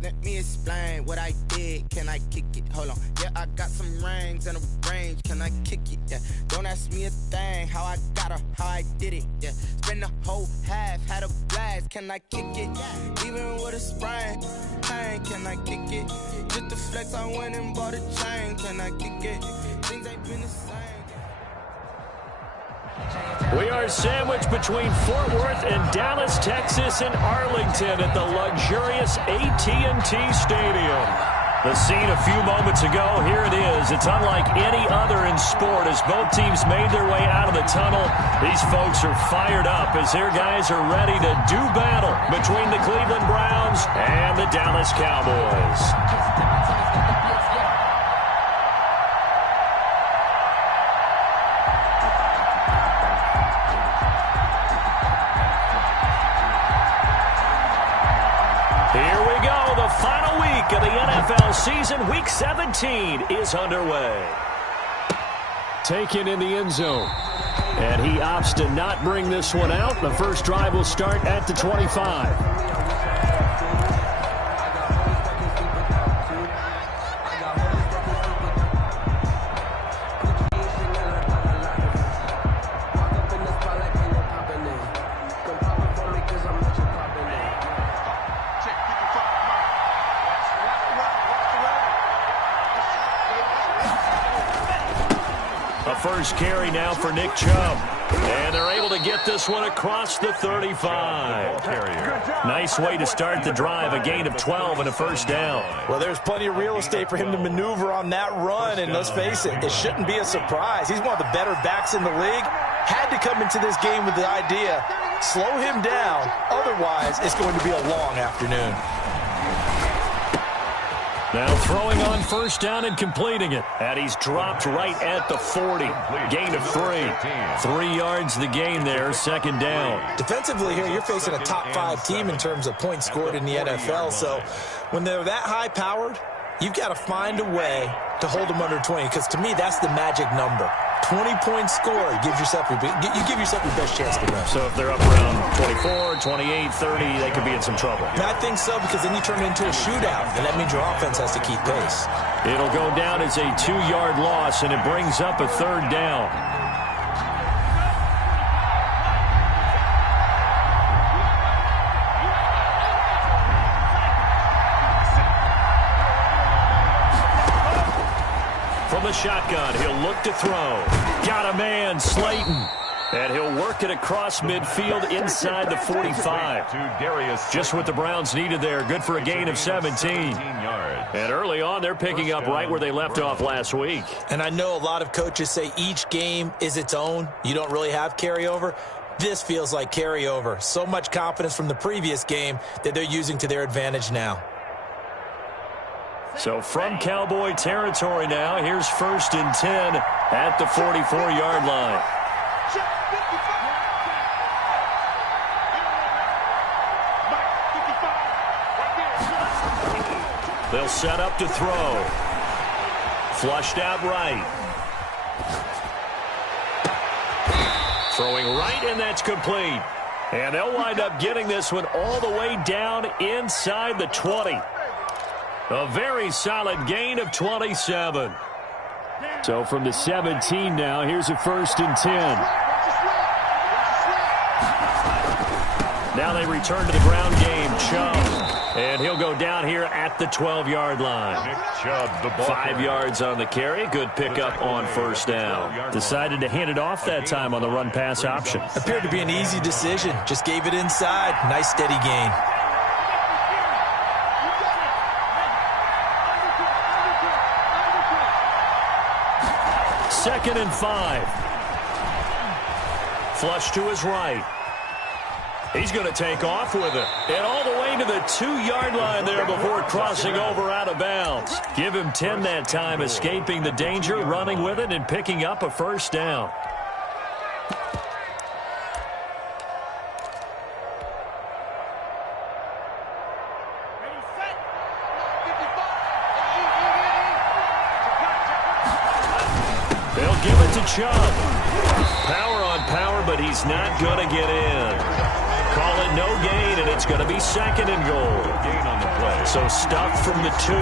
Let me explain what I did. Can I kick it? Hold on. Yeah, I got some rings and a range. Can I kick it? Yeah. Don't ask me a thing. How I got her, how I did it. Yeah. Spend the whole half, had a blast. Can I kick it? Even with a sprain. Pain, can I kick it? Just to flex, I went and bought a chain. Can I kick it? Things ain't been the same. We are sandwiched between Fort Worth and Dallas, Texas, and Arlington at the luxurious AT&T Stadium. The scene a few moments ago, here it is. It's unlike any other in sport as both teams made their way out of the tunnel. These folks are fired up as their guys are ready to do battle between the Cleveland Browns and the Dallas Cowboys. Final week of the NFL season, Week 17, is underway. Taken in the end zone. And he opts to not bring this one out. The first drive will start at the 25. First carry now for Nick Chubb. And they're able to get this one across the 35. Nice way to start the drive, a gain of 12 and a first down. Well, there's plenty of real estate for him to maneuver on that run, and let's face it, it shouldn't be a surprise. He's one of the better backs in the league. Had to come into this game with the idea, slow him down, otherwise it's going to be a long afternoon. Now throwing on first down and completing it. And he's dropped right at the 40. Gain of 3. 3 yards the gain there, second down. Defensively here, you're facing a top 5 team in terms of points scored in the NFL. So when they're that high-powered, you've got to find a way to hold them under 20. Because to me, that's the magic number. 20 points scored, you give yourself your best chance to win. So if they're up around 24, 28, 30, they could be in some trouble. And I think so, because then you turn it into a shootout, and that means your offense has to keep pace. It'll go down as a 2-yard loss, and it brings up a third down. From the shotgun, he'll look to throw. Got a man, Slayton. And he'll work it across midfield inside the 45. Just what the Browns needed there. Good for a gain of 17. And early on, they're picking up right where they left off last week. And I know a lot of coaches say each game is its own. You don't really have carryover. This feels like carryover. So much confidence from the previous game that they're using to their advantage now. So from Cowboy territory now, here's 1st and 10 at the 44-yard line. They'll set up to throw. Flushed out right. Throwing right, and that's complete. And they'll wind up getting this one all the way down inside the 20. A very solid gain of 27. So from the 17 now, here's a 1st and 10. Now they return to the ground game. Chubb. And he'll go down here at the 12-yard line. Nick Chubb, the ball 5 yards on the carry. Good pickup on first down. Decided to hand it off that time on the run-pass option. Appeared to be an easy decision. Just gave it inside. Nice steady gain. Second and 5. Flush to his right. He's going to take off with it. And all the way to the 2-yard line there before crossing over out of bounds. Give him 10 that time, escaping the danger, running with it, and picking up a first down. They'll give it to Chubb. Power on power, but he's not going to get in. call it no gain, and it's going to be second and goal. Gain on the play. So stuffed from the 2.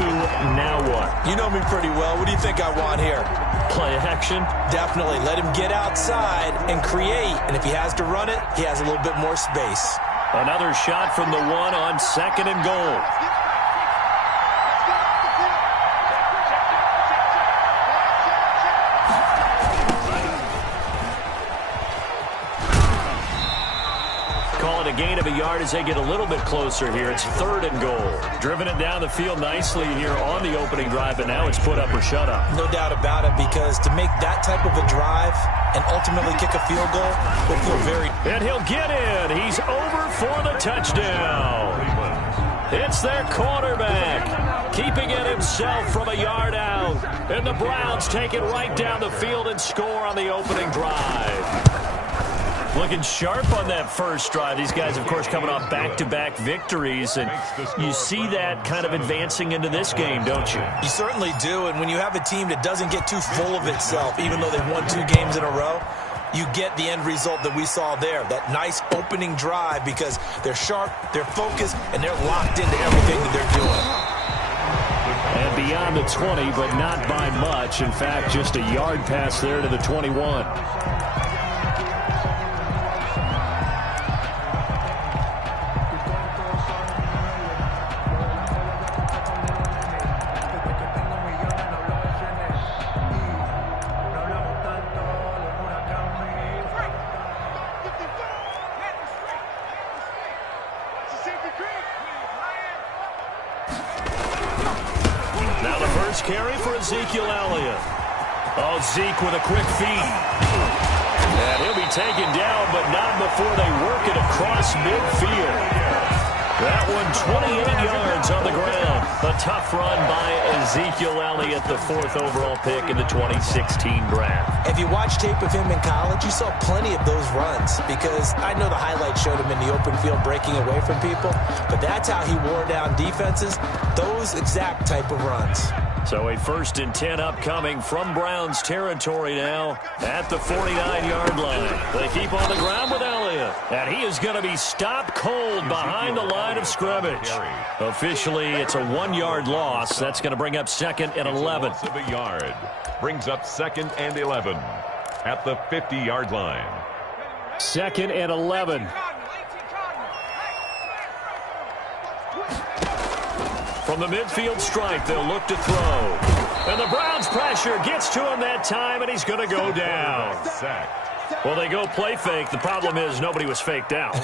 Now what? You know me pretty well. What do you think I want here? Play action? Definitely. Let him get outside and create. And if he has to run it, he has a little bit more space. Another shot from the 1 on second and goal. Call it a gain of a yard as they get a little bit closer here. It's third and goal. Driven it down the field nicely here on the opening drive, but now it's put up or shut up. No doubt about it, because to make that type of a drive and ultimately kick a field goal will feel very... And he'll get in. He's over for the touchdown. It's their quarterback, keeping it himself from a yard out. And the Browns take it right down the field and score on the opening drive. Looking sharp on that first drive. These guys, of course, coming off back-to-back victories, and you see that kind of advancing into this game, don't you? You certainly do, and when you have a team that doesn't get too full of itself, even though they've won 2 games in a row, you get the end result that we saw there, that nice opening drive, because they're sharp, they're focused, and they're locked into everything that they're doing. And beyond the 20, but not by much. In fact, just a yard pass there to the 21. Now the first carry for Ezekiel Elliott. Oh, Zeke with a quick feed. And he'll be taken down, but not before they work it across midfield. That one 28 yards on the ground. A tough run by Ezekiel Elliott, the 4th overall pick in the 2016 draft. If you watch tape of him in college, you saw plenty of those runs, because I know the highlights showed him in the open field breaking away from people, but that's how he wore down defenses, those exact type of runs. So a 1st and 10 upcoming from Browns territory now at the 49-yard line. They keep on the ground with Elliott, and he is going to be stopped cold behind the line of scrimmage. Officially, it's a 1-yard loss. That's going to bring up 2nd and 11. A yard. Brings up 2nd and 11 at the 50-yard line. 2nd and 11. From the midfield stripe, they'll look to throw. And the Browns pressure gets to him that time, and he's going to go down. Well, they go play fake. The problem is nobody was faked out.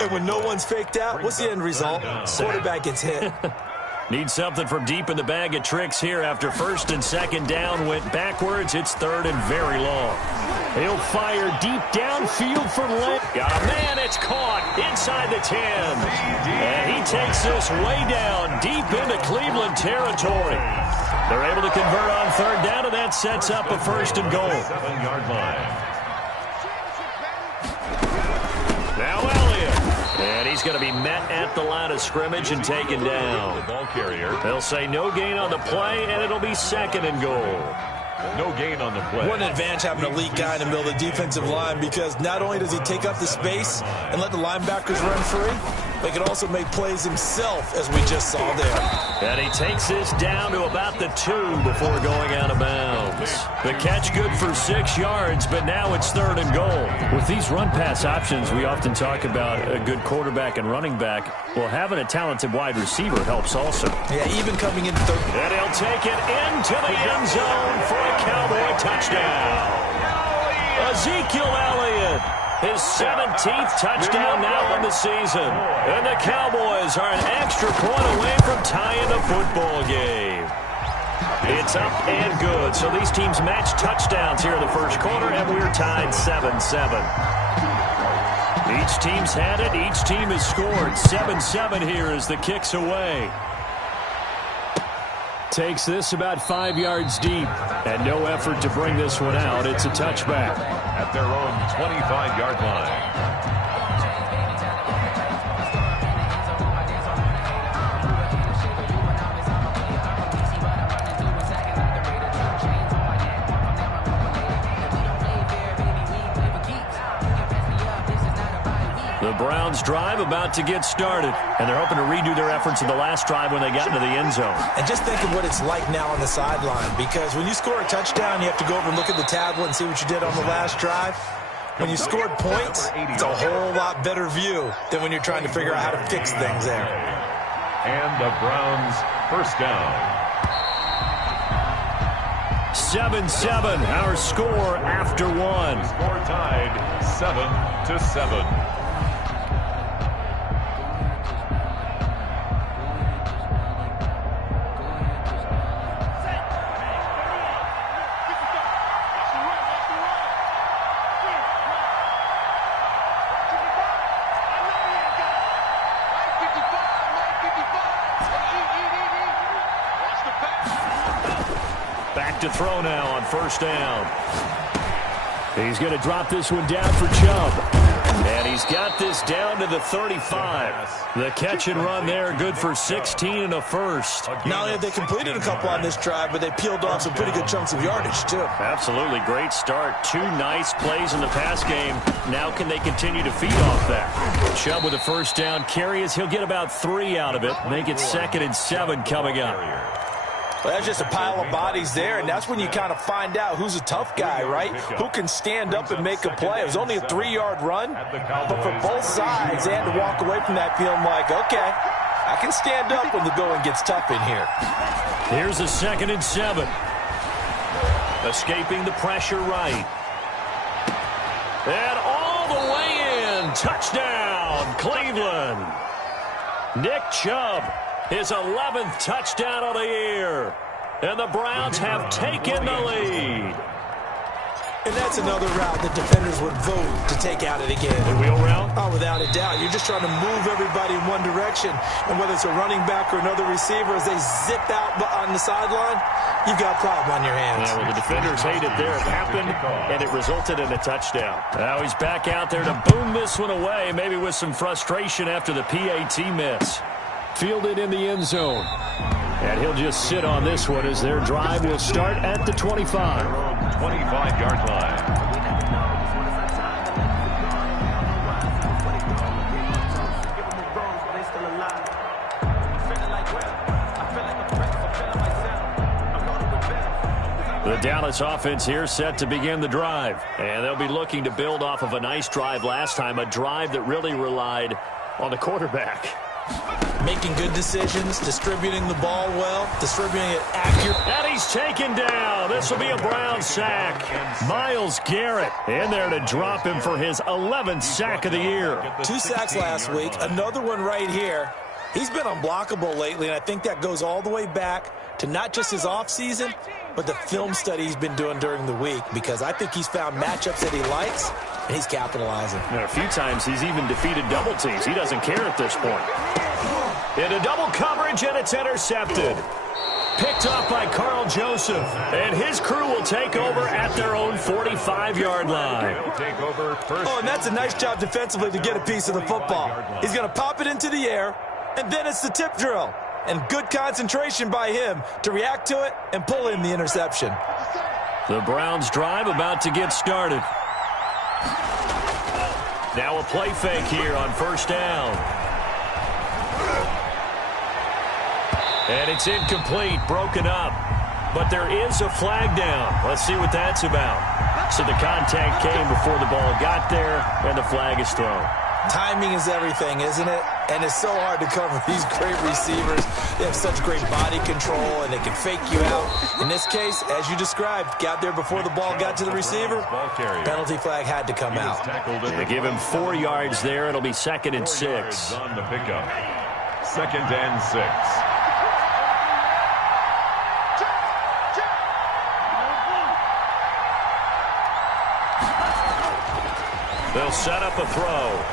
And when no one's faked out, what's the end result? Quarterback gets hit. Need something from deep in the bag of tricks here after 1st and 2nd down went backwards. It's 3rd and very long. He'll fire deep downfield from left. Got a man, it's caught inside the 10. And he takes this way down deep into Cleveland territory. They're able to convert on 3rd down, and that sets up a 1st and goal. 7-yard line. Now Elliott. And he's going to be met at the line of scrimmage and taken down. The ball carrier. They'll say no gain on the play, and it'll be 2nd and goal. No gain on the play. What an advantage having a elite guy in the middle of the defensive line, because not only does he take up the space and let the linebackers run free, but he can also make plays himself, as we just saw there. And he takes this down to about the 2 before going out of bounds. The catch good for 6 yards, but now it's 3rd and goal. With these run-pass options, we often talk about a good quarterback and running back. Well, having a talented wide receiver helps also. Yeah, even coming in 3rd. And he'll take it into the end zone for a Cowboy touchdown. Ezekiel Elliott, his 17th touchdown now on the season. And the Cowboys are an extra point away from tying the football game. It's up and good. So these teams match touchdowns here in the first quarter, and we're tied 7-7. Each team's had it. Each team has scored. 7-7 here as the kick's away. Takes this about 5 yards deep, and no effort to bring this one out. It's a touchback. At their own 25-yard line. The Browns drive about to get started, and they're hoping to redo their efforts in the last drive when they got into the end zone. And just think of what it's like now on the sideline, because when you score a touchdown, you have to go over and look at the tablet and see what you did on the last drive. When you scored points, it's a whole lot better view than when you're trying to figure out how to fix things there. And the Browns first down. 7-7, our score after one. Score tied 7-7. Back to throw now on first down. He's going to drop this one down for Chubb. And he's got this down to the 35. The catch and run there, good for 16 and a first. Not only have they completed a couple on this drive, but they peeled off some pretty good chunks of yardage, too. Absolutely great start. Two nice plays in the pass game. Now can they continue to feed off that? Chubb with a first down carry as he'll get about 3 out of it. Make it 2nd and 7 coming up. Well, that's just a pile of bodies there, and that's when you kind of find out who's a tough guy, right? Who can stand up and make a play. It was only a 3-yard run, but for both sides, they had to walk away from that feeling like, okay, I can stand up when the going gets tough in here. Here's a 2nd and 7. Escaping the pressure right. And all the way in. Touchdown, Cleveland. Nick Chubb. His 11th touchdown of the year. And the Browns have taken the lead. And that's another route that defenders would vote to take out it again. The wheel route? Oh, without a doubt. You're just trying to move everybody in one direction. And whether it's a running back or another receiver, as they zip out on the sideline, you've got a problem on your hands. Yeah, well, the defenders hate it there. It happened, and it resulted in a touchdown. Now he's back out there to boom this one away, maybe with some frustration after the PAT miss. Fielded in the end zone. And he'll just sit on this one as their drive will start at the 25. 25-yard line. The Dallas offense here set to begin the drive. And they'll be looking to build off of a nice drive last time, a drive that really relied on the quarterback. Making good decisions, distributing the ball well, distributing it accurate. And he's taken down. This will be a Brown sack. Myles Garrett in there to drop him for his 11th sack of the year. 2 sacks last week, another one right here. He's been unblockable lately, and I think that goes all the way back to not just his offseason, but the film study he's been doing during the week, because I think he's found matchups that he likes, and he's capitalizing. And a few times he's even defeated double teams. He doesn't care at this point. Into double coverage, and it's intercepted. Picked off by Carl Joseph. And his crew will take over at their own 45-yard line. Oh, and that's a nice job defensively to get a piece of the football. He's going to pop it into the air, and then it's the tip drill. And good concentration by him to react to it and pull in the interception. The Browns drive about to get started. Now a play fake here on first down. And it's incomplete, broken up. But there is a flag down. Let's see what that's about. So the contact came before the ball got there, and the flag is thrown. Timing is everything, isn't it? And it's so hard to cover these great receivers. They have such great body control, and they can fake you out. In this case, as you described, got there before the ball got to the receiver. Penalty flag had to come out. They give him 4 yards there. It'll be 2nd and 6. On the pickup. 2nd and 6. They'll set up a throw.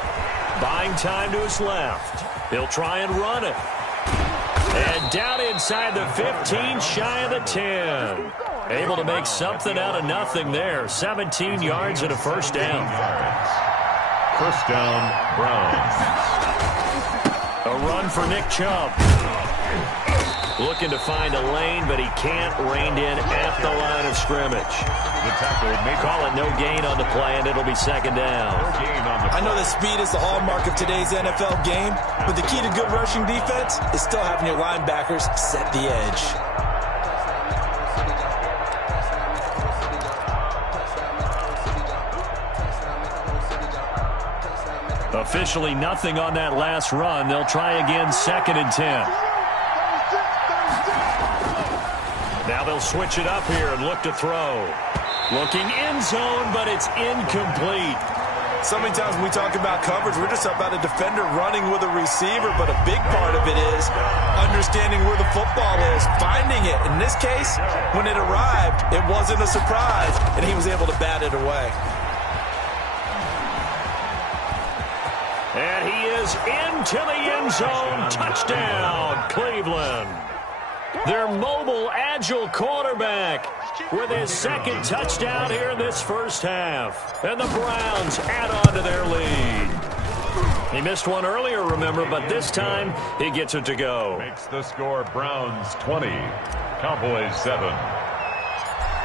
Buying time to his left. He'll try and run it. And down inside the 15, shy of the 10. Able to make something out of nothing there. 17 yards and a first down. First down, Browns. A run for Nick Chubb. Looking to find a lane, but he can't. Reined in at the line of scrimmage. The tackle may call it no gain on the play, and it'll be second down. No gain on the play. I know that speed is the hallmark of today's NFL game, but the key to good rushing defense is still having your linebackers set the edge. Officially nothing on that last run. They'll try again, 2nd and 10. Now they'll switch it up here and look to throw. Looking end zone, but it's incomplete. So many times when we talk about coverage, we're just about a defender running with a receiver, but a big part of it is understanding where the football is, finding it. In this case, when it arrived, it wasn't a surprise, and he was able to bat it away. And he is into the end zone. Touchdown, Cleveland. Their mobile, agile quarterback with his 2nd touchdown here in this first half. And the Browns add on to their lead. He missed one earlier, remember, but this time he gets it to go. Makes the score Browns 20, Cowboys 7.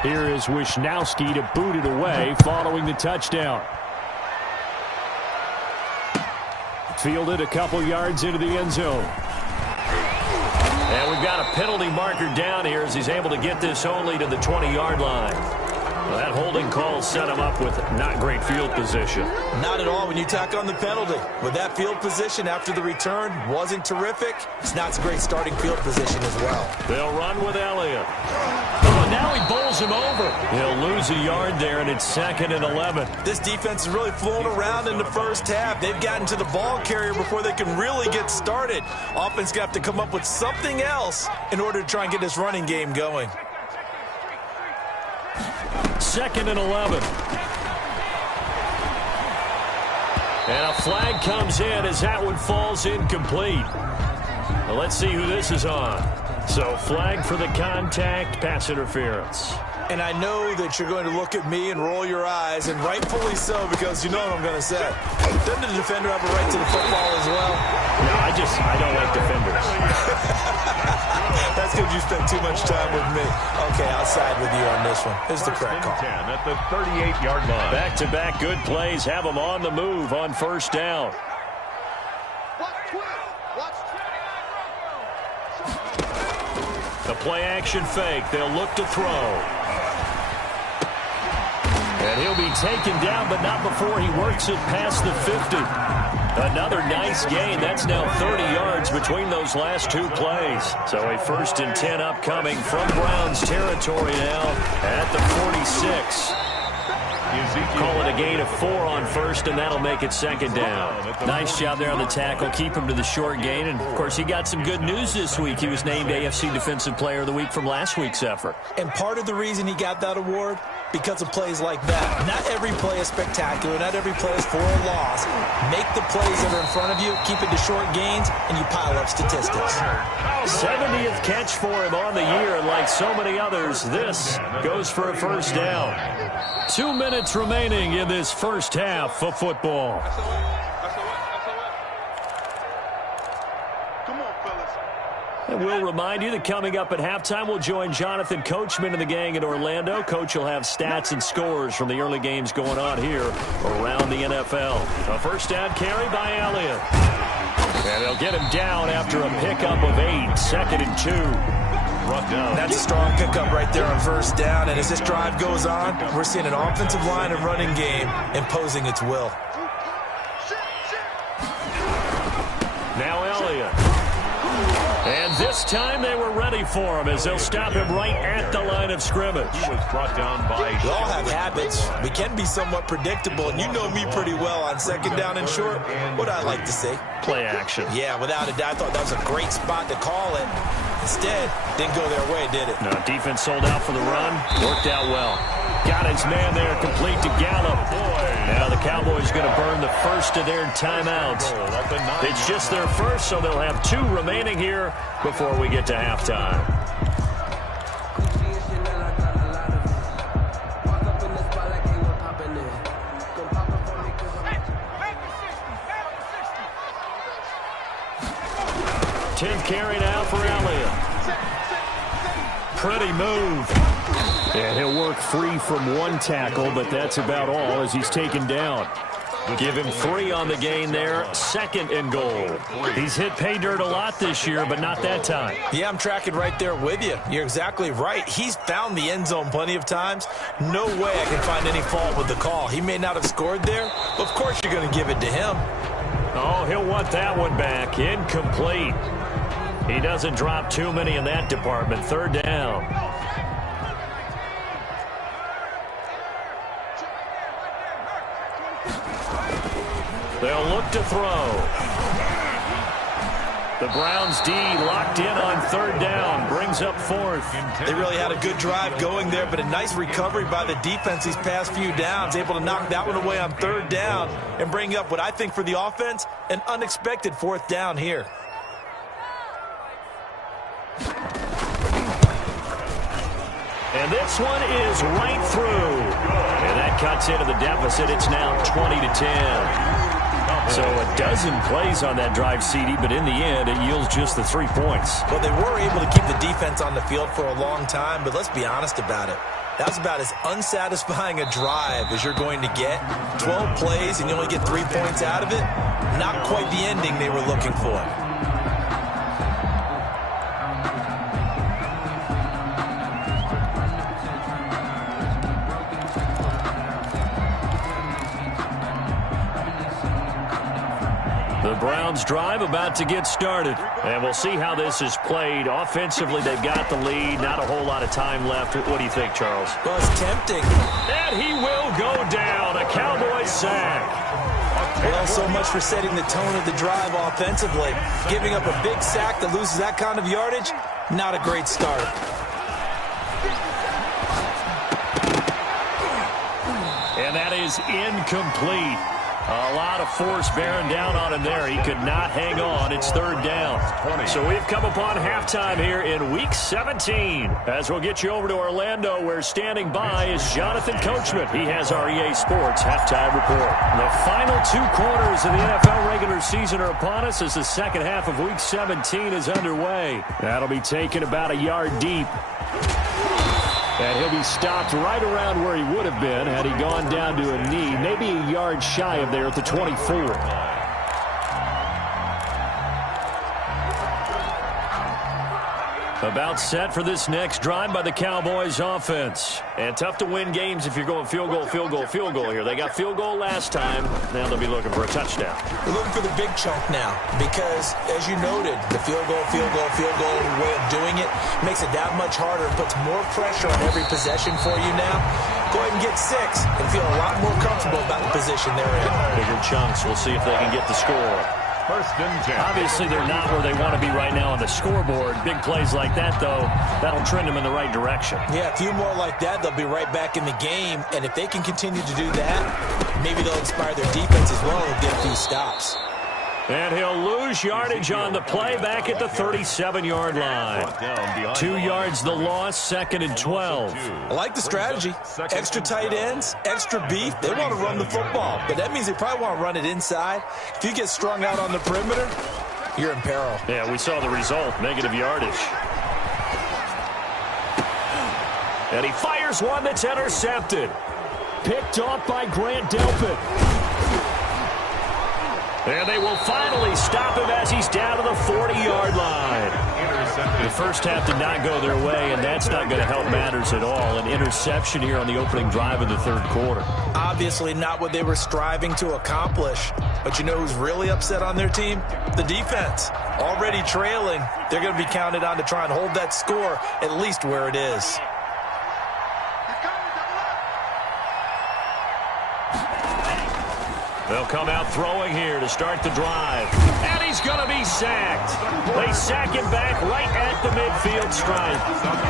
Here is Wisnowski to boot it away following the touchdown. Fielded a couple yards into the end zone. And we've got a penalty marker down here as he's able to get this only to the 20-yard line. Well, that holding call set him up with not great field position. Not at all when you tack on the penalty. With that field position after the return wasn't terrific, it's not a great starting field position as well. They'll run with Elliott. Oh, now he bowls him over. He'll lose a yard there, and it's 2nd and 11. This defense is really flown around in the first half. They've gotten to the ball carrier before they can really get started. Offense going to have to come up with something else in order to try and get this running game going. 2nd and 11. And a flag comes in as that one falls incomplete. Well, let's see who this is on. So flag for the contact, pass interference. And I know that you're going to look at me and roll your eyes, and rightfully so, because you know what I'm going to say. Doesn't the defender have a right to the football as well? No, I don't like defenders. That's because you spent too much time with me. Okay, I'll side with you on this one. Here's the correct call. 10 at the 38-yard line. Back-to-back good plays have them on the move on first down. The play-action fake. They'll look to throw. And he'll be taken down, but not before he works it past the 50. Another nice gain. That's now 30 yards between those last two plays. So a 1st and 10 upcoming from Browns territory now at the 46. Call it a gain of 4 on first, and that'll make it 2nd down. Nice job there on the tackle. Keep him to the short gain. And, of course, he got some good news this week. He was named AFC Defensive Player of the Week from last week's effort. And part of the reason he got that award, because of plays like that. Not every play is spectacular. Not every play is for a loss. Make the plays that are in front of you, keep it to short gains, and you pile up statistics. 70th catch for him on the year, and like so many others, this goes for a 1st down. 2 minutes remaining in this first half of football. And we'll remind you that coming up at halftime, we'll join Jonathan Coachman and the gang in Orlando. Coach will have stats and scores from the early games going on here around the NFL. A 1st down carry by Elliott. And they'll get him down after a pickup of 8, 2nd and 2. That's a strong pickup right there on 1st down. And as this drive goes on, we're seeing an offensive line and running game imposing its will. Now Elliott. And this time they were ready for him as they'll stop him right at the line of scrimmage. He was brought down by... We all have habits. We can be somewhat predictable, and you know me pretty well on 2nd down and short. What I like to say? Play action. Yeah, without a doubt. I thought that was a great spot to call it. Instead, didn't go their way, did it? No, defense sold out for the run. Worked out well. Got his man there, complete to Gallup. Now the Cowboys going to burn the first of their timeouts. It's just their first, so they'll have 2 remaining here before we get to halftime. Tenth carry now for Elliott. pretty move. And he'll work free from one tackle, but that's about all as he's taken down. Give him 3 on the gain there, 2nd and goal. He's hit pay dirt a lot this year, but not that time. Yeah, I'm tracking right there with you. You're exactly right. He's found the end zone plenty of times. No way I can find any fault with the call. He may not have scored there, but of course you're going to give it to him. Oh, he'll want that one back. Incomplete. He doesn't drop too many in that department. 3rd down. They'll look to throw. The Browns D locked in on 3rd down. Brings up 4th. They really had a good drive going there, but a nice recovery by the defense these past few downs. Able to knock that one away on 3rd down and bring up what I think for the offense, an unexpected 4th down here. And this one is right through. And that cuts into the deficit. It's now 20-10. So a dozen plays on that drive, CD, but in the end, it yields just the 3 points. Well, they were able to keep the defense on the field for a long time, but let's be honest about it. That was about as unsatisfying a drive as you're going to get. 12 plays and you only get 3 points out of it. Not quite the ending they were looking for. The Browns drive about to get started. And we'll see how this is played. Offensively, they've got the lead. Not a whole lot of time left. What do you think, Charles? Well, it's tempting. And he will go down. A Cowboy sack. Well, so much for setting the tone of the drive offensively. Giving up a big sack that loses that kind of yardage, not a great start. And that is incomplete. A lot of force bearing down on him there. He could not hang on. It's 3rd down. So we've come upon halftime here in Week 17. As we'll get you over to Orlando, where standing by is Jonathan Coachman. He has our EA Sports halftime report. The final 2 quarters of the NFL regular season are upon us as the second half of Week 17 is underway. That'll be taken about a yard deep. And he'll be stopped right around where he would have been had he gone down to a knee, maybe a yard shy of there at the 24. About set for this next drive by the Cowboys offense. And tough to win games if you're going field goal, field goal, field goal here. They got field goal last time. Now they'll be looking for a touchdown. They're looking for the big chunk now because, as you noted, the field goal way of doing it makes it that much harder and puts more pressure on every possession for you now. Go ahead and get 6 and feel a lot more comfortable about the position they're in. Bigger chunks. We'll see if they can get the score. 1st and 10. Obviously, they're not where they want to be right now on the scoreboard. Big plays like that, though, that'll trend them in the right direction. Yeah, a few more like that, they'll be right back in the game. And if they can continue to do that, maybe they'll inspire their defense as well and get a few stops. And he'll lose yardage on the play back at the 37-yard line. 2 yards the loss, 2nd and 12. I like the strategy. Extra tight ends, extra beef. They want to run the football, but that means they probably want to run it inside. If you get strung out on the perimeter, you're in peril. Yeah, we saw the result, negative yardage. And he fires one that's intercepted. Picked off by Grant Delpit. And they will finally stop him as he's down to the 40-yard line. The first half did not go their way, and that's not going to help matters at all. An interception here on the opening drive of the 3rd quarter. Obviously not what they were striving to accomplish. But you know who's really upset on their team? The defense. Already trailing. They're going to be counted on to try and hold that score at least where it is. They'll come out throwing here to start the drive. And he's going to be sacked. They sack him back right at the midfield stripe.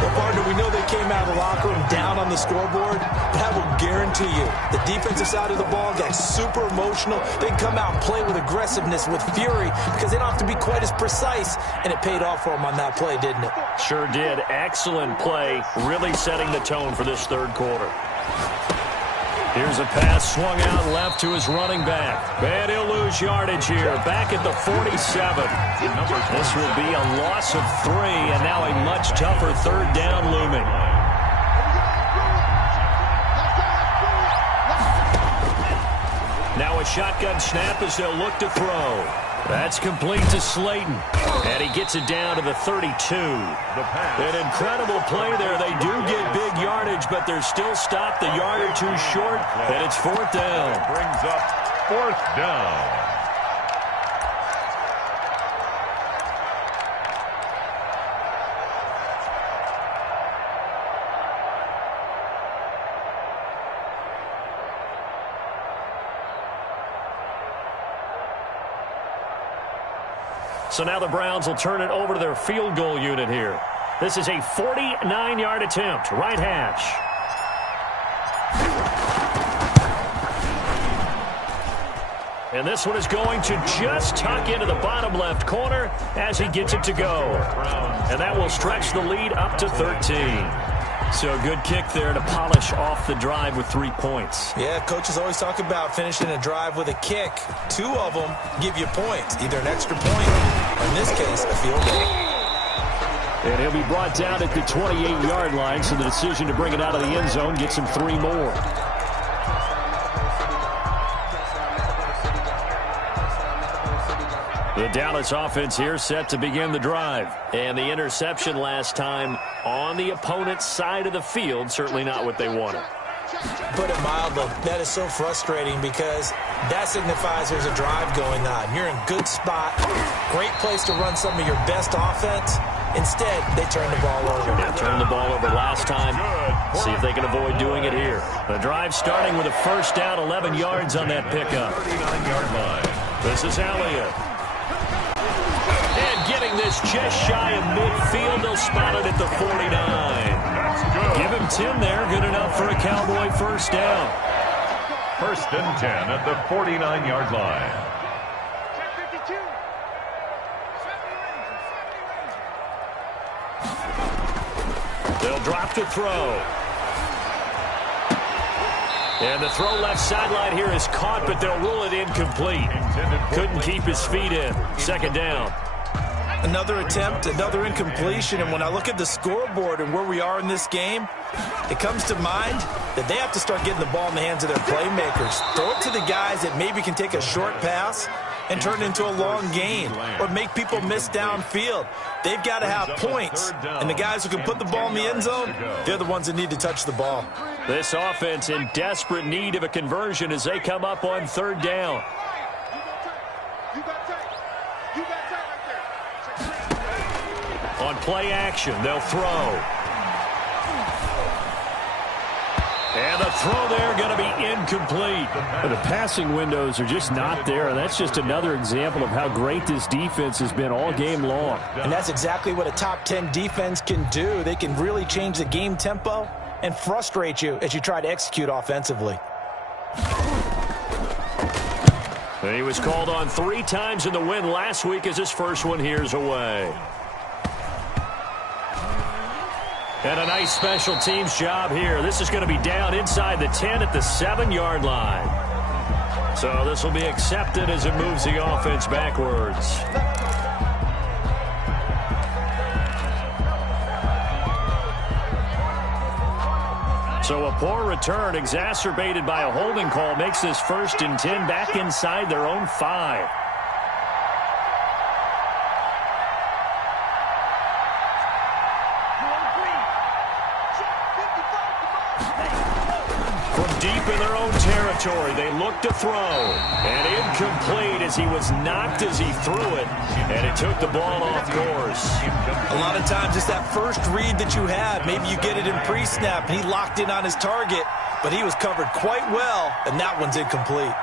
Well, partner, we know they came out of the locker room down on the scoreboard, but I will guarantee you the defensive side of the ball got super emotional. They come out and play with aggressiveness, with fury, because they don't have to be quite as precise, and it paid off for them on that play, didn't it? Sure did. Excellent play, really setting the tone for this 3rd quarter. Here's a pass swung out left to his running back. And he'll lose yardage here. Back at the 47. This will be a loss of 3, and now a much tougher third down looming. Now a shotgun snap as they'll look to throw. That's complete to Slayton. And he gets it down to the 32. An incredible play there. They do get big yardage, but they're still stopped a yard or two short, and it's 4th down. Brings up 4th down. So now the Browns will turn it over to their field goal unit here. This is a 49-yard attempt, right hash. And this one is going to just tuck into the bottom left corner as he gets it to go. And that will stretch the lead up to 13. So a good kick there to polish off the drive with 3 points. Yeah, coaches always talk about finishing a drive with a kick. 2 of them give you points, either an extra point or, in this case, a field goal. And he'll be brought down at the 28-yard line, so the decision to bring it out of the end zone gets him 3 more. The Dallas offense here set to begin the drive. And the interception last time on the opponent's side of the field, certainly not what they wanted. Put it mildly, that is so frustrating because that signifies there's a drive going on. You're in good spot, great place to run some of your best offense. Instead, they turn the ball over. Yeah, turned the ball over last time. See if they can avoid doing it here. The drive starting with a first down, 11 yards on that pickup. 39-yard line. This is Elliott. And getting this just shy of midfield, they'll spot it at the 49. Give him 10 there, good enough for a Cowboy first down. 1st and 10 at the 49-yard line. They'll drop to throw. And the throw left sideline here is caught, but they'll rule it incomplete. Couldn't keep his feet in. 2nd down. Another attempt, another incompletion, and when I look at the scoreboard and where we are in this game, it comes to mind that they have to start getting the ball in the hands of their playmakers. Throw it to the guys that maybe can take a short pass and turn it into a long gain or make people miss downfield. They've got to have points, and the guys who can put the ball in the end zone, they're the ones that need to touch the ball. This offense in desperate need of a conversion as they come up on 3rd down. On play action, they'll throw. And the throw there going to be incomplete. The passing windows are just not there, and that's just another example of how great this defense has been all game long. And that's exactly what a top 10 defense can do. They can really change the game tempo and frustrate you as you try to execute offensively. And he was called on 3 times in the win last week as his first one here's away. And a nice special teams job here. This is going to be down inside the 10 at the 7-yard line. So this will be accepted as it moves the offense backwards. So a poor return exacerbated by a holding call makes this 1st and 10 back inside their own 5. Deep in their own territory, they look to throw. And incomplete as he was knocked as he threw it. And it took the ball off course. A lot of times it's that first read that you have. Maybe you get it in pre-snap, and he locked in on his target. But he was covered quite well, and that one's incomplete.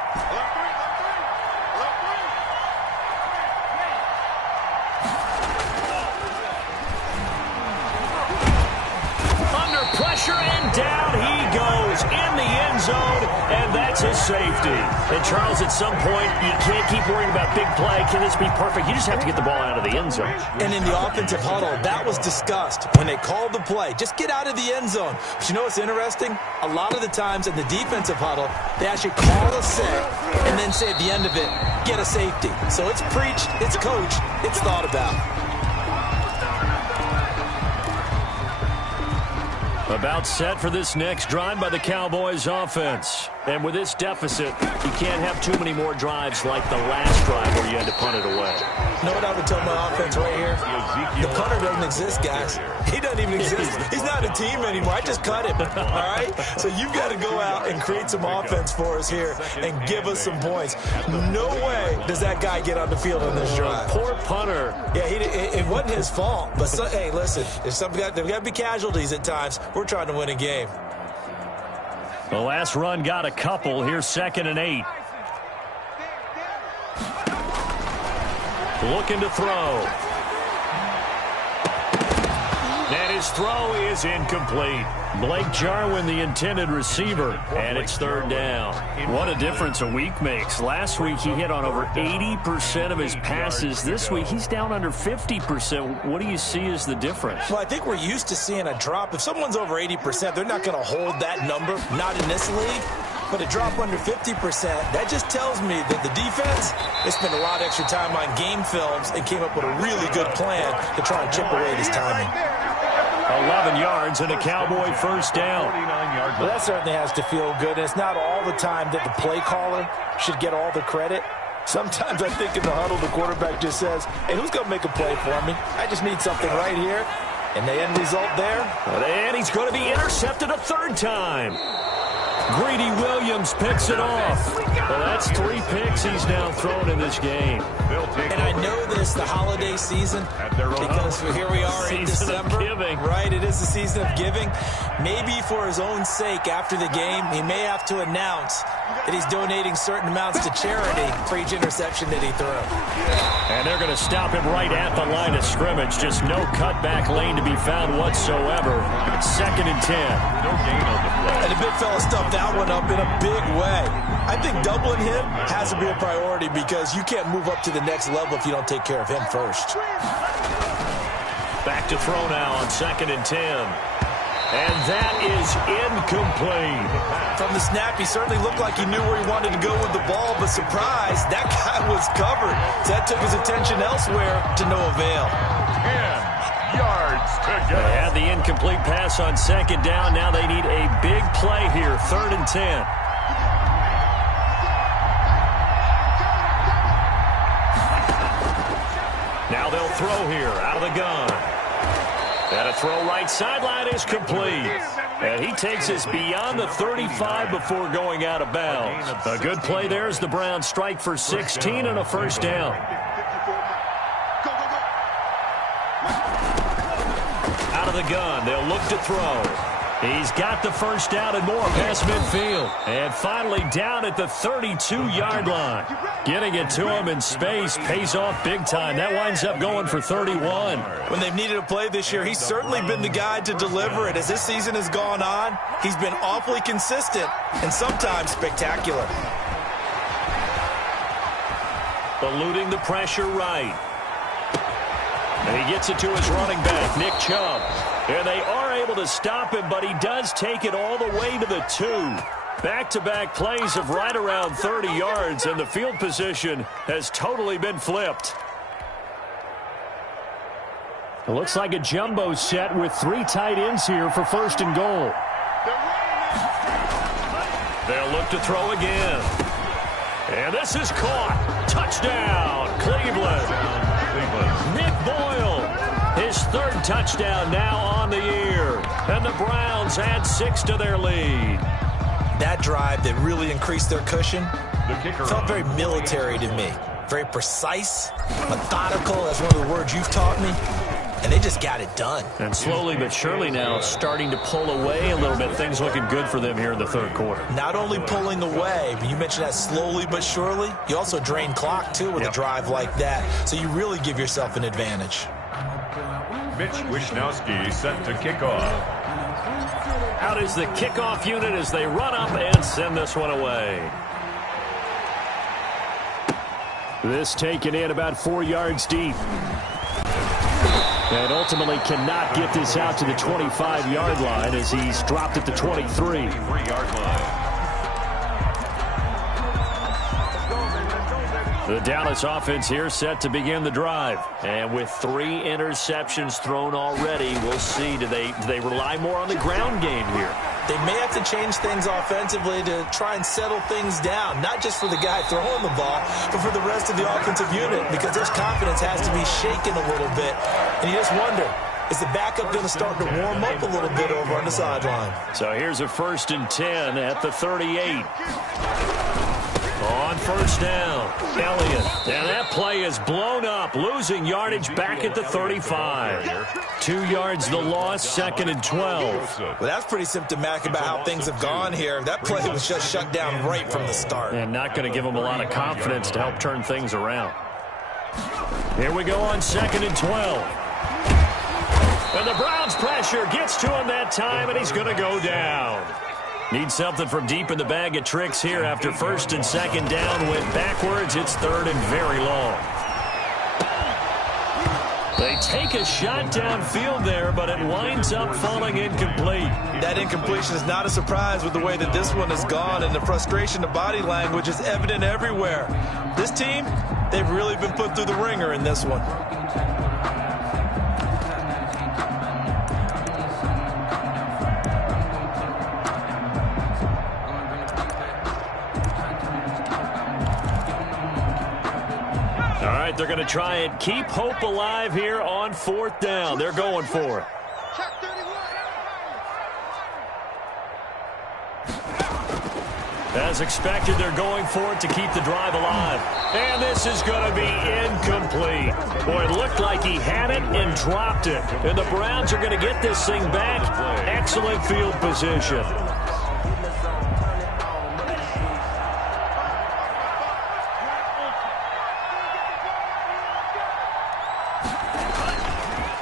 pressure, and down he goes in the end zone, and that's a safety. And, Charles, at some point, you can't keep worrying about big play. Can this be perfect? You just have to get the ball out of the end zone. And in the offensive huddle, that was discussed when they called the play. Just get out of the end zone. But you know what's interesting? A lot of the times in the defensive huddle, they actually call a set and then say at the end of it, get a safety. So it's preached, it's coached, it's thought about. About set for this next drive by the Cowboys offense. And with this deficit, you can't have too many more drives like the last drive where you had to punt it away. You know what I would tell my offense right here? The punter doesn't exist, guys. He doesn't even exist. He's not a team anymore. I just cut him, all right? So you've got to go out and create some offense for us here and give us some points. No way does that guy get on the field on this drive. Poor punter. Yeah, it wasn't his fault. But, hey, listen, there's got to be casualties at times. We're trying to win a game. The last run got a couple. Here's 2nd and 8. Looking to throw. And his throw is incomplete. Blake Jarwin, the intended receiver, and it's 3rd down. What a difference a week makes. Last week he hit on over 80% of his passes. This week he's down under 50%. What do you see as the difference? Well, I think we're used to seeing a drop. If someone's over 80%, they're not going to hold that number, not in this league. But a drop under 50%, that just tells me that the defense, they spent a lot of extra time on game films and came up with a really good plan to try and chip away this timing. 11 yards and a Cowboy 1st down. Well, that certainly has to feel good. And it's not all the time that the play caller should get all the credit. Sometimes I think in the huddle, the quarterback just says, hey, who's going to make a play for me? I just need something right here. And the end result there. And he's going to be intercepted a 3rd time. Greedy Williams picks it off. Well, that's 3 picks he's now thrown in this game. And I know this, the holiday season, because here we are in December. Right, it is the season of giving. Maybe for his own sake after the game, he may have to announce that he's donating certain amounts to charity for each interception that he threw. And they're going to stop him right at the line of scrimmage. Just no cutback lane to be found whatsoever. It's 2nd and 10. No gain on the play. And the big fella stuffed that one up in a big way. I think doubling him has to be a priority because you can't move up to the next level if you don't take care of him first. Back to throw now on 2nd and 10. And that is incomplete. From the snap, he certainly looked like he knew where he wanted to go with the ball, but surprise, that guy was covered. So that took his attention elsewhere to no avail. 10 yards to go. They had the incomplete pass on 2nd down. Now they need a big play here, 3rd and 10. Now they'll throw here out of the gun. And a throw right sideline is complete. And he takes us beyond the 35 before going out of bounds. A good play there as the Browns strike for 16 and a 1st down. Out of the gun, they'll look to throw. He's got the 1st down and more past midfield. And finally down at the 32-yard line. Getting it to him in space pays off big time. That winds up going for 31. When they've needed a play this year, he's certainly been the guy to deliver it. As this season has gone on, he's been awfully consistent and sometimes spectacular. Eluding the pressure right. And he gets it to his running back, Nick Chubb. And they are able to stop him, but he does take it all the way to the 2. Back-to-back plays of right around 30 yards, and the field position has totally been flipped. It looks like a jumbo set with 3 tight ends here for 1st and goal. They'll look to throw again. And this is caught. Touchdown, Cleveland. Nick Boyle, his 3rd touchdown now on the year. And the Browns add 6 to their lead. That drive that really increased their cushion felt very military to me. Very precise, methodical, that's one of the words you've taught me. And they just got it done. And slowly but surely now starting to pull away a little bit. Things looking good for them here in the 3rd quarter. Not only pulling away, but you mentioned that slowly but surely. You also drain clock, too, with a drive like that. So you really give yourself an advantage. Mitch Wishnowsky set to kick off. out is the kickoff unit as they run up and send this one away. This taken in about 4 yards deep. And ultimately cannot get this out to the 25-yard line as he's dropped at the 23. 3-yard line. The Dallas offense here set to begin the drive. And with 3 interceptions thrown already, we'll see. Do they rely more on the ground game here? They may have to change things offensively to try and settle things down, not just for the guy throwing the ball, but for the rest of the offensive unit, because their confidence has to be shaken a little bit. And you just wonder, is the backup going to start to warm up a little bit over on the sideline? So here's a 1st and 10 at the 38. On 1st down, Elliott. And that play is blown up, losing yardage back at the 35. 2 yards the loss, 2nd and 12. Well, that's pretty symptomatic about how things have gone here. That play was just shut down right from the start. And not going to give them a lot of confidence to help turn things around. Here we go on 2nd and 12. And the Browns pressure gets to him that time, and he's going to go down. Need something from deep in the bag of tricks here after 1st and 2nd down. Went backwards. It's 3rd and very long. They take a shot downfield there, but it winds up falling incomplete. That incompletion is not a surprise with the way that this one has gone, and the frustration, the body language is evident everywhere. This team, they've really been put through the ringer in this one. They're going to try and keep hope alive here on 4th down. They're going for it. As expected, they're going for it to keep the drive alive. And this is going to be incomplete. Boy, it looked like he had it and dropped it. And the Browns are going to get this thing back. Excellent field position.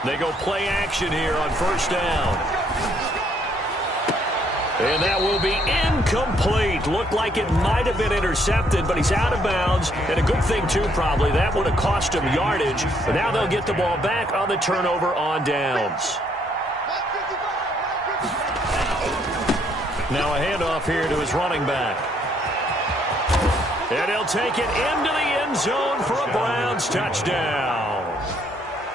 They go play action here on 1st down. And that will be incomplete. Looked like it might have been intercepted, but he's out of bounds. And a good thing, too, probably. That would have cost him yardage. But now they'll get the ball back on the turnover on downs. Now a handoff here to his running back. And he'll take it into the end zone for a Browns touchdown.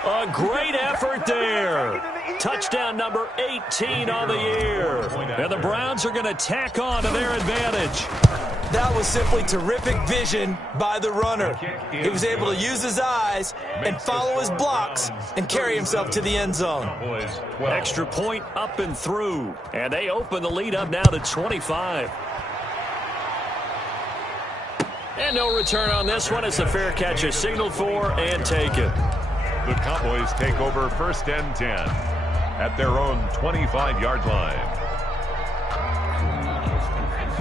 A great effort there. Touchdown number 18 on the year. And the Browns are going to tack on to their advantage. That was simply terrific vision by the runner. He was able to use his eyes and follow his blocks and carry himself to the end zone. Extra point up and through. And they open the lead up now to 25. And no return on this one as the fair catch is signaled for and taken. The Cowboys take over 1st and 10 at their own 25-yard line.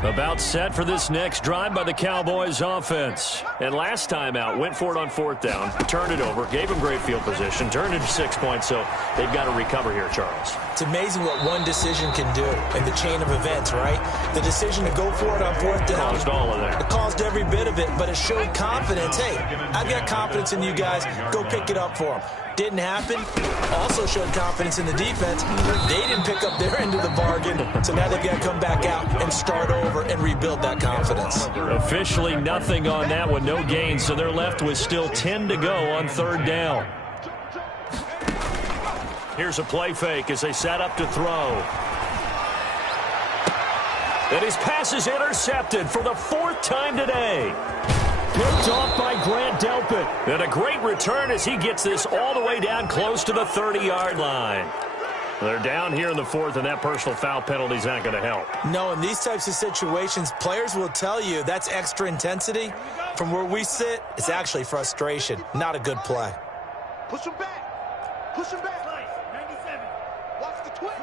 About set for this next drive by the Cowboys offense. And last time out, went for it on 4th down, turned it over, gave him great field position, turned it to 6 points, so they've got to recover here, Charles. It's amazing what one decision can do in the chain of events, right? The decision to go for it on 4th down. Caused all of that. It caused every bit of it, but it showed confidence. Hey, I've got confidence in you guys. Go pick it up for them. Didn't happen. Also showed confidence in the defense. They didn't pick up their end of the bargain, so now they've got to come back out and start over and rebuild that confidence. Officially nothing on that one, no gain, so they're left with still 10 to go on 3rd down. Here's a play fake as they set up to throw. And his pass is intercepted for the 4th time today. Picked off by Grant Delpit. And a great return as he gets this all the way down close to the 30-yard line. They're down here in the 4th, and that personal foul penalty is not going to help. No, in these types of situations, players will tell you that's extra intensity. From where we sit, it's actually frustration. Not a good play. Push him back. Push him back. 97. Watch the twist.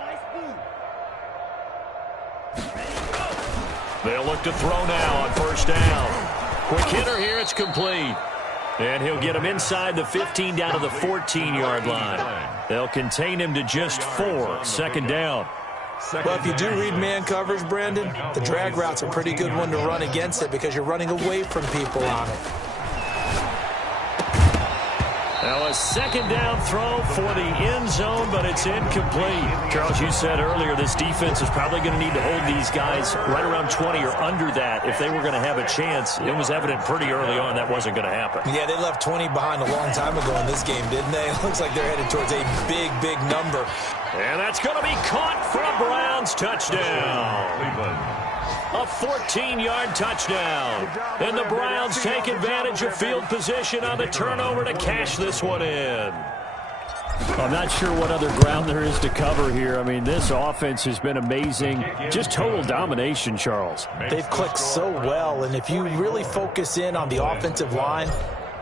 They'll look to throw now on 1st down. Quick hitter here, it's complete. And he'll get him inside the 15 down to the 14-yard line. They'll contain him to just 4, 2nd down. Well, if you do read man coverage, Brandon, the drag route's a pretty good one to run against it because you're running away from people on it. Now a second down throw for the end zone, but it's incomplete. Charles, you said earlier this defense is probably going to need to hold these guys right around 20 or under that if they were going to have a chance. It was evident pretty early on that wasn't going to happen. Yeah, they left 20 behind a long time ago in this game, didn't they? It looks like they're headed towards a big, big number. And that's going to be caught for a Browns touchdown. A 14-yard touchdown. And the Browns take advantage of field position on the turnover to cash this one in. I'm not sure what other ground there is to cover here. I mean, this offense has been amazing. Just total domination, Charles. They've clicked so well, and if you really focus in on the offensive line,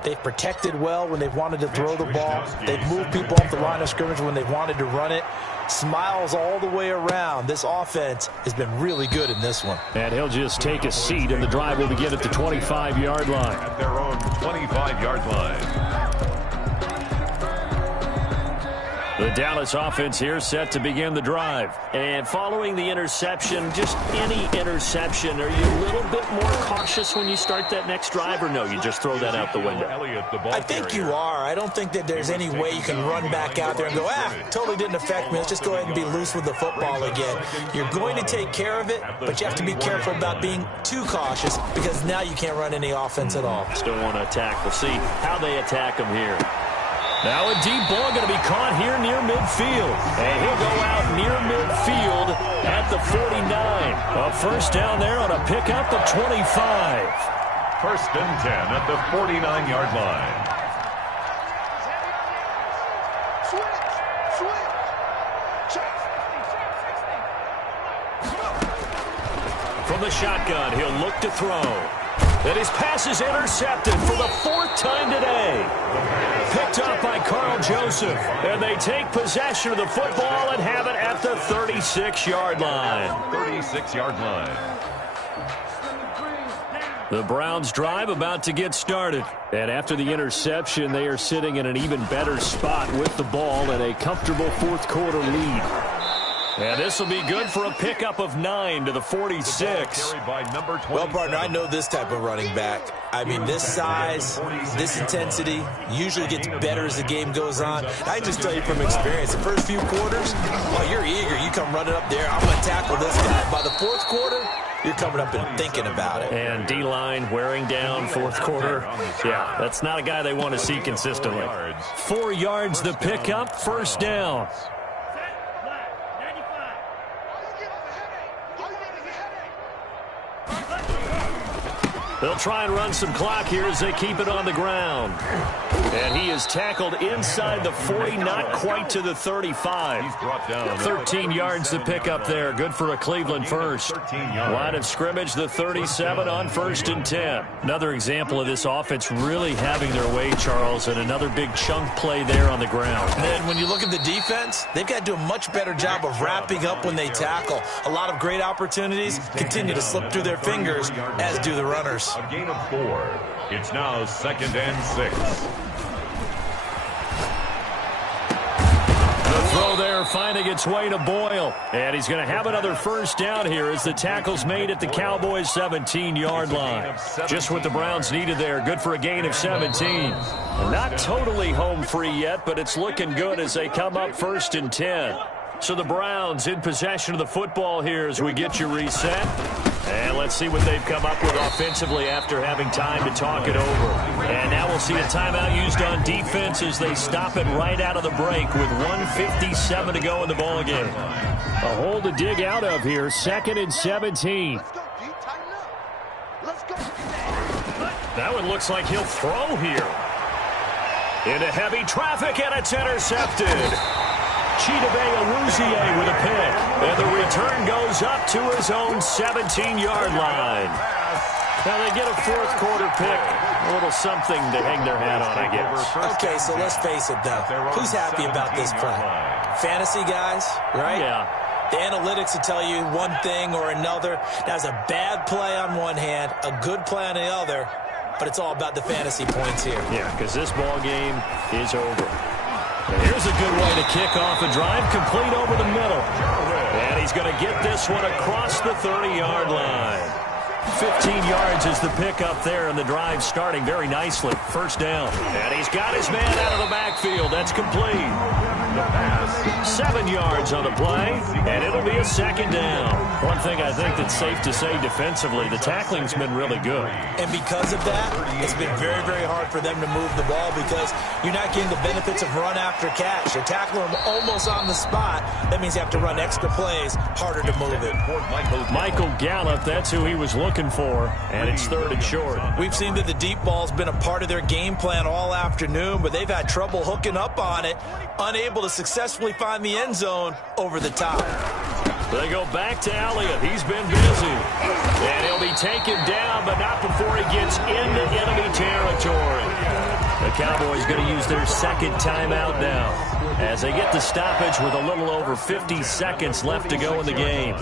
they've protected well when they've wanted to throw the ball. They've moved people off the line of scrimmage when they've wanted to run it. Smiles all the way around. This offense has been really good in this one. And he'll just take a seat, and the drive will begin at the 25-yard line. At their own 25-yard line. The Dallas offense here set to begin the drive. And following the interception, just any interception, are you a little bit more cautious when you start that next drive, or no, you just throw that out the window? I think you are. I don't think that there's any way you can run back out there and go, totally didn't affect me. Let's just go ahead and be loose with the football again. You're going to take care of it, but you have to be careful about being too cautious because now you can't run any offense at all. Still want to attack. We'll see how they attack them here. Now a deep ball going to be caught here near midfield. And he'll go out near midfield at the 49. A first down there on a pickup of 25. First and 10 at the 49-yard line. From the shotgun, he'll look to throw. And his pass is intercepted for the fourth time today. Picked up by Carl Joseph. And they take possession of the football and have it at the 36-yard line. 36-yard line. The Browns drive about to get started. And after the interception, they are sitting in an even better spot with the ball and a comfortable fourth quarter lead. And this will be good for a pickup of 9 to the 46. Well, partner, I know this type of running back. I mean, this size, this intensity usually gets better as the game goes on. I can just tell you from experience, the first few quarters, well, you're eager. You come running up there, I'm going to tackle this guy. By the fourth quarter, you're coming up and thinking about it. And D-line wearing down fourth quarter. Yeah, that's not a guy they want to see consistently. 4 yards the pickup, first down. They'll try and run some clock here as they keep it on the ground. And he is tackled inside the 40, not quite to the 35. 13 yards to pick up there. Good for a Cleveland first. Line of scrimmage, the 37 on first and 10. Another example of this offense really having their way, Charles, and another big chunk play there on the ground. And then when you look at the defense, they've got to do a much better job of wrapping up when they tackle. A lot of great opportunities continue to slip through their fingers, as do the runners. A gain of 4. It's now 2nd and 6. The throw there finding its way to Boyle. And he's going to have another first down here as the tackle's made at the Cowboys' 17-yard line. Just what the Browns needed there. Good for a gain of 17. Not totally home free yet, but it's looking good as they come up first and 10. So the Browns in possession of the football here as we get you reset. And let's see what they've come up with offensively after having time to talk it over. And now we'll see a timeout used on defense as they stop it right out of the break with 1:57 to go in the ballgame. A hole to dig out of here, 2nd and 17. That one looks like he'll throw here. Into heavy traffic, and it's intercepted. Chidobe Awuzie with a pick. And the return goes up to his own 17-yard line. Now they get a fourth quarter pick. A little something to hang their hat on, I guess. Okay, so let's face it, though. Who's happy about this play? Fantasy guys, right? Yeah. The analytics will tell you one thing or another. That's a bad play on one hand, a good play on the other, but it's all about the fantasy points here. Yeah, because this ball game is over. And here's a good way to kick off a drive, complete over the middle. And he he's going to get this one across the 30-yard line. 15 yards is the pickup there, and the drive starting very nicely. First down. And he's got his man out of the backfield. That's complete. 7 yards on the play, and it'll be a second down. One thing I think that's safe to say defensively, the tackling's been really good. And because of that, it's been very, very hard for them to move the ball because you're not getting the benefits of run after catch. You're tackling them almost on the spot. That means you have to run extra plays, harder to move it. Michael Gallup, that's who he was looking for, and it's third and short. We've seen that the deep ball's been a part of their game plan all afternoon, but they've had trouble hooking up on it, unable to successfully find the end zone over the top. They go back to Elliott. He's been busy. And he'll be taken down, but not before he gets into enemy territory. The Cowboys going to use their second timeout now as they get the stoppage with a little over 50 seconds left to go in the game.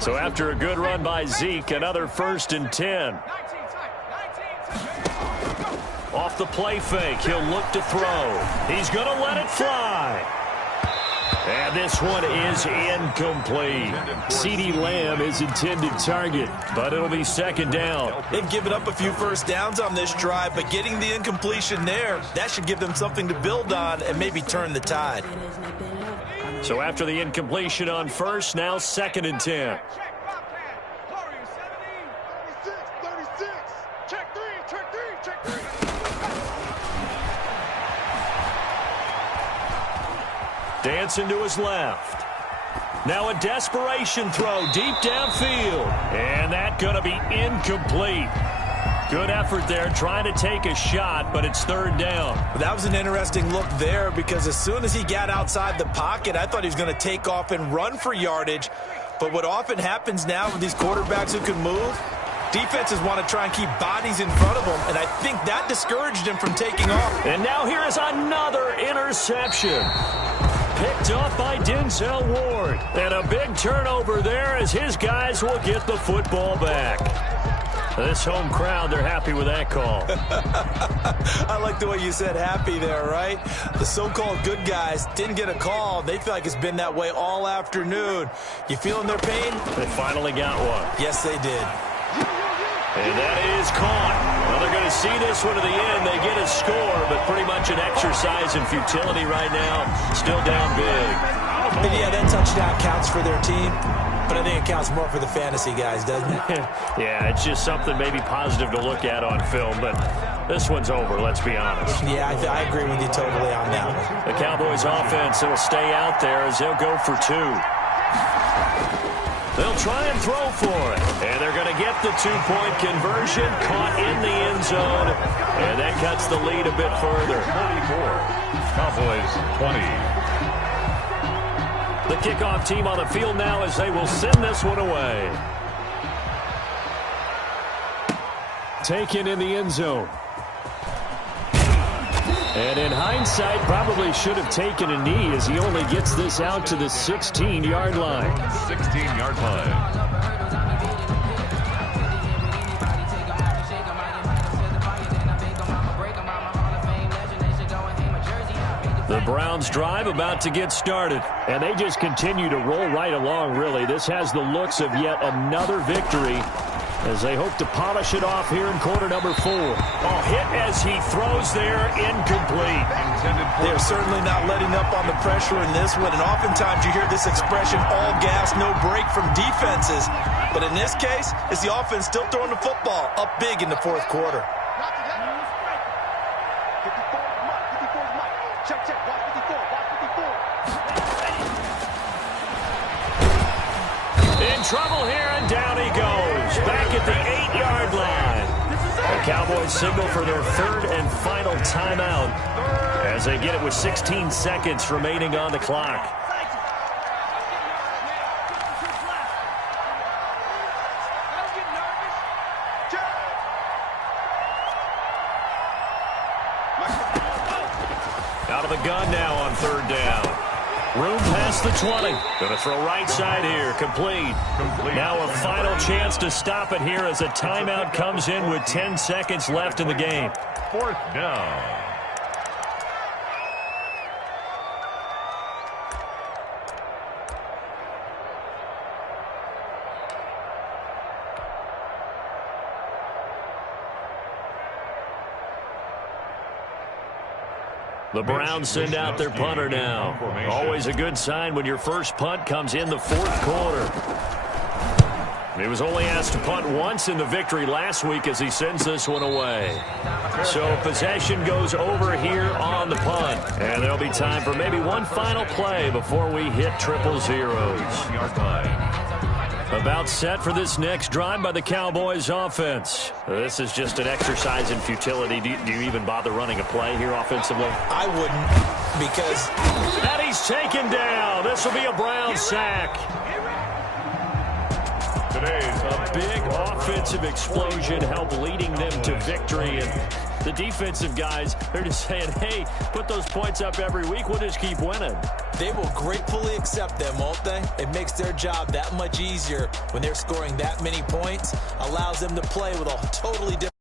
So after a good run by Zeke, another 1st and 10. Off the play fake, he'll look to throw. He's going to let it fly. And this one is incomplete. CeeDee Lamb is intended target, but it'll be second down. They've given up a few first downs on this drive, but getting the incompletion there, that should give them something to build on and maybe turn the tide. So after the incompletion on first, now 2nd and 10. Dancing to his left. Now a desperation throw deep downfield. And that's going to be incomplete. Good effort there trying to take a shot, but it's third down. That was an interesting look there because as soon as he got outside the pocket, I thought he was going to take off and run for yardage. But what often happens now with these quarterbacks who can move, defenses want to try and keep bodies in front of them, and I think that discouraged him from taking off. And now here is another interception. Picked off by Denzel Ward. And a big turnover there as his guys will get the football back. This home crowd, they're happy with that call. I like the way you said happy there, right? The so-called good guys didn't get a call. They feel like it's been that way all afternoon. You feeling their pain? They finally got one. Yes, they did. And that is caught. Well, they're going to see this one to the end. They get a score, but pretty much an exercise in futility right now. Still down big. And yeah, that touchdown counts for their team, but I think it counts more for the fantasy guys, doesn't it? Yeah, it's just something maybe positive to look at on film, but this one's over, let's be honest. Yeah, I agree with you totally on that one. The Cowboys offense, it'll stay out there as they'll go for 2. They'll try and throw for it. And they're going to get the 2-point conversion, caught in the end zone. And that cuts the lead a bit further. 24. Cowboys 20. The kickoff team on the field now as they will send this one away. Taken in the end zone. And in hindsight, probably should have taken a knee as he only gets this out to the 16-yard line. 16-yard line. The Browns drive about to get started. And they just continue to roll right along, really. This has the looks of yet another victory as they hope to polish it off here in quarter number 4. Oh, hit as he throws there, incomplete. They're certainly not letting up on the pressure in this one, and oftentimes you hear this expression, all gas, no break from defenses. But in this case, it's the offense still throwing the football up big in the fourth quarter. In trouble here, and down he goes. Back at the 8-yard line. The Cowboys signal for their third and final timeout as they get it with 16 seconds remaining on the clock. Out of the gun now on third down. Room past the 20. Going to throw right side here. Complete. Now a final chance to stop it here as a timeout comes in with 10 seconds left in the game. Fourth down. The Browns send out their punter now. Always a good sign when your first punt comes in the fourth quarter. He was only asked to punt once in the victory last week as he sends this one away. So possession goes over here on the punt. And there'll be time for maybe one final play before we hit 000. About set for this next drive by the Cowboys offense. This is just an exercise in futility. Do you even bother running a play here offensively? I wouldn't, because... And he's taken down. This will be a Brown sack. A big offensive explosion helped leading them to victory. And the defensive guys, they're just saying, hey, put those points up every week. We'll just keep winning. They will gratefully accept them, won't they? It makes their job that much easier when they're scoring that many points. Allows them to play with a totally different